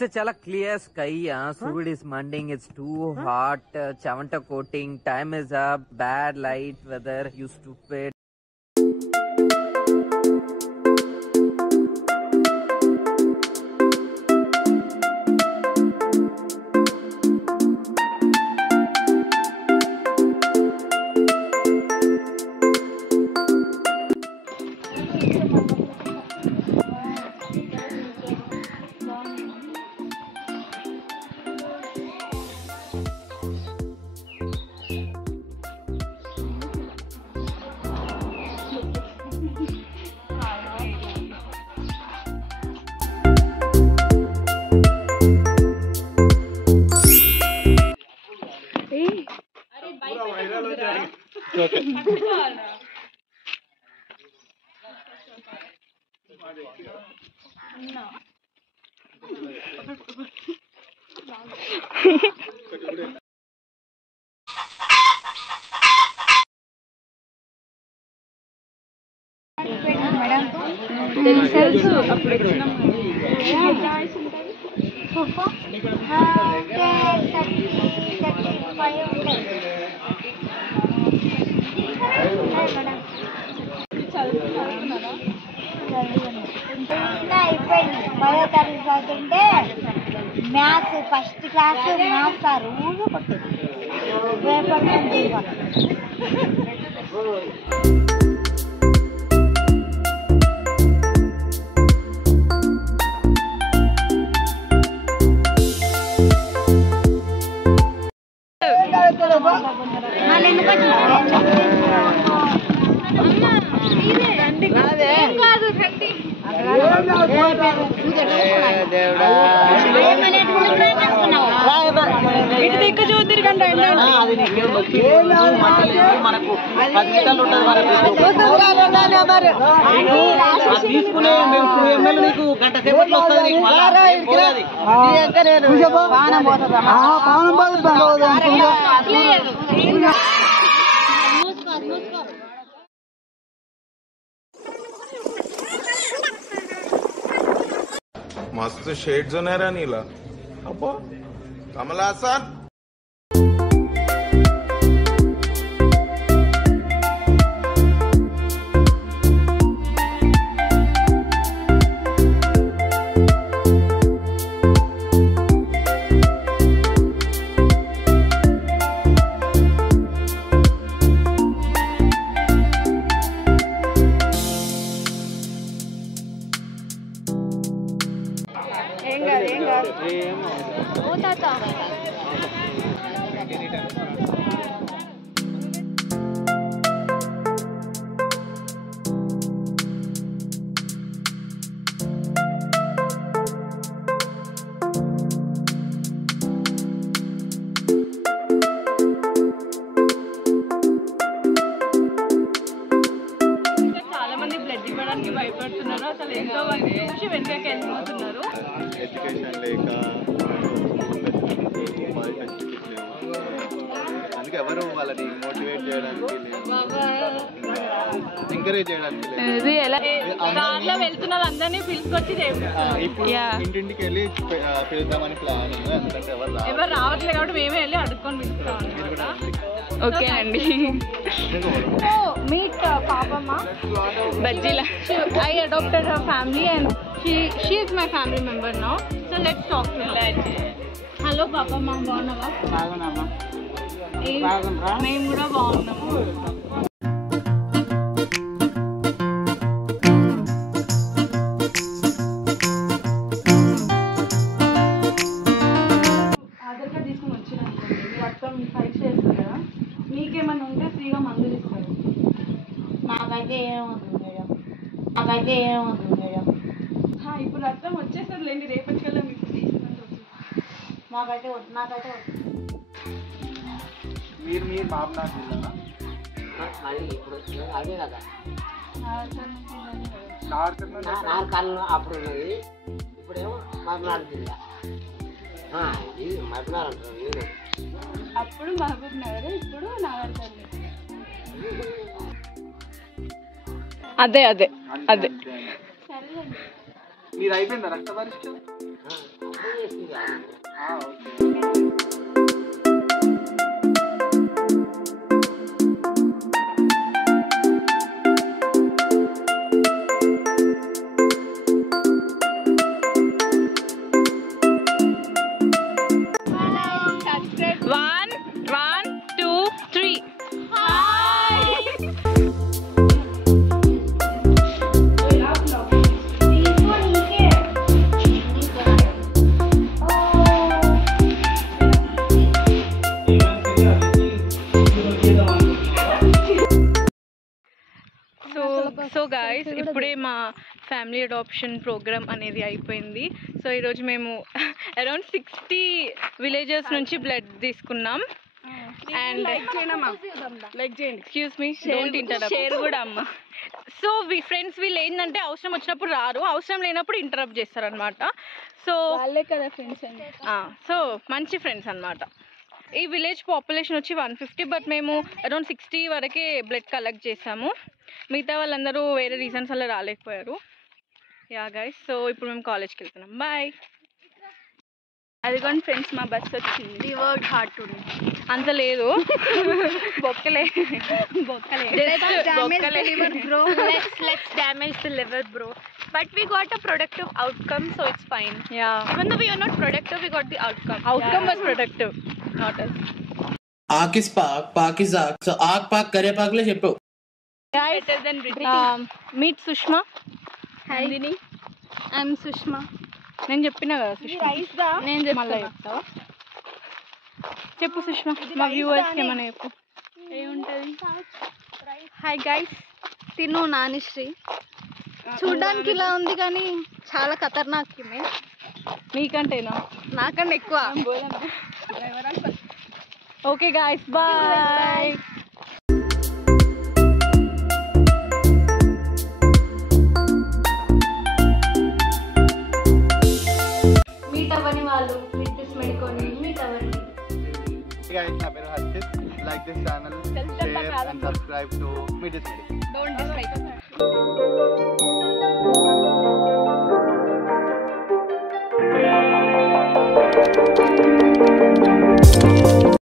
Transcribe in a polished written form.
It's a chala clear sky. Surud is manding. It's too hot. Chavanta coating. Time is up. Bad light weather. You stupid. Maths first class maths ఆ రోజు కొట్టేది paper मस्त shades होणार नीला अप्पा कमल हासन ఇంటింటికి వెళ్ళి పిలుద్దామని plan ఎందుకంటే ఎవరు రావట్లేదు కాబట్టి మేమే వెళ్ళి అడుక్కొని పిలుస్తాం. ఓకే అండి. మీట్ పాపమ్మ బజ్జీల I adopted her family and she is my family member now. So let's talk to her. Hello Papamma, బాగున్నావా? బాగున్నామా? మేము కూడా బాగున్నాము. ఆధార్ కార్డ్ తీసుకుని వచ్చినానుకోండి, మీరు అర్థం ఫైట్ చేస్తారు కదా, మీకేమన్నా ఉంటే ఫ్రీగా మందులు ఇస్తారు. నాకైతే ఏమవుతుంది మేడం? ఇప్పుడు అర్థం వచ్చేస్తుంది లేండి, రేపటికల్లా మీకు తీసుకుంటూ నాకైతే మీరు పాప నాకు అదే కదా నార్కల్ అప్పుడు ఉన్నది, ఇప్పుడేమో మర్నాడు జిల్లా. ఇది మర్నాడు అంటారు నేను. అప్పుడు మహబూబ్ నగర్, ఇప్పుడు నాగర్కర్నూలు. అదే అదే అదే. సరేనండి. మీరు అయిపోయిందా రక్త పరీక్ష? అప్పుడే చేసింది ఆమె. Okay. One, two, three. Hi. So guys ఇప్పుడే మా ఫ్యామిలీ అడాప్షన్ ప్రోగ్రామ్ అనేది అయిపోయింది. సో ఈరోజు మేము అరౌండ్ 60 విలేజెస్ నుంచి బ్లడ్ తీసుకున్నాం. And excuse me, don't interrupt. Share కూడా అమ్మ. సో ఫ్రెండ్స్ వీళ్ళు ఏంటంటే అవసరం వచ్చినప్పుడు రారు, అవసరం లేనప్పుడు ఇంటరప్ట్ చేస్తారనమాట. సో వాళ్ళే కదా ఫ్రెండ్స్. సో మంచి ఫ్రెండ్స్ అనమాట. ఈ విలేజ్ పాపులేషన్ వచ్చి 150, బట్ మేము అరౌండ్ 60 వరకే బ్లడ్ కలెక్ట్ చేసాము. మిగతా వాళ్ళందరూ వేరే రీజన్స్ వల్ల రాలేకపోయారు. యా గైస్, సో ఇప్పుడు మేము కాలేజ్కి వెళ్తున్నాం. బాయ్. అదిగోండి ఫ్రెండ్స్, మా బస్ వచ్చింది. ది వర్క్ హార్డ్ టు అంత లేదు, బొక్కలే బొక్కలే. Let's damage the liver, bro. But we got a productive outcome, so it's fine. Yeah. Even though we are not productive, we got the outcome. Outcome was productive, not us. Aak is Pak, Pak is Aak. So Aak Pak Kare Pak le cheppu. Guys, better than meet Sushma. Hi. Nandini. I'm Sushma. నేను చెప్పినా కదా సుష్మా. నేను చెప్తావా? చెప్పు సుష్మా, మా వ్యూవర్స్కి ఏమన్నా చెప్పు. ఏముంటుంది? హాయ్ గైస్, తిను నానిశ్రీ. చూడ్డానికి ఇలా ఉంది కానీ చాలా ఖతర్నాక్ ఈమె. నీకంటేనా? నాకన్నా ఎక్కువ. Okay guys, bye. మీట్ అవ్వని వాళ్ళు ఫిట్నెస్ మెడికోని మీట్ అవ్వండి. Hey guys, నా పేరు Harshit. Like this channel, share and subscribe to Meet This Medic. Don't dislike.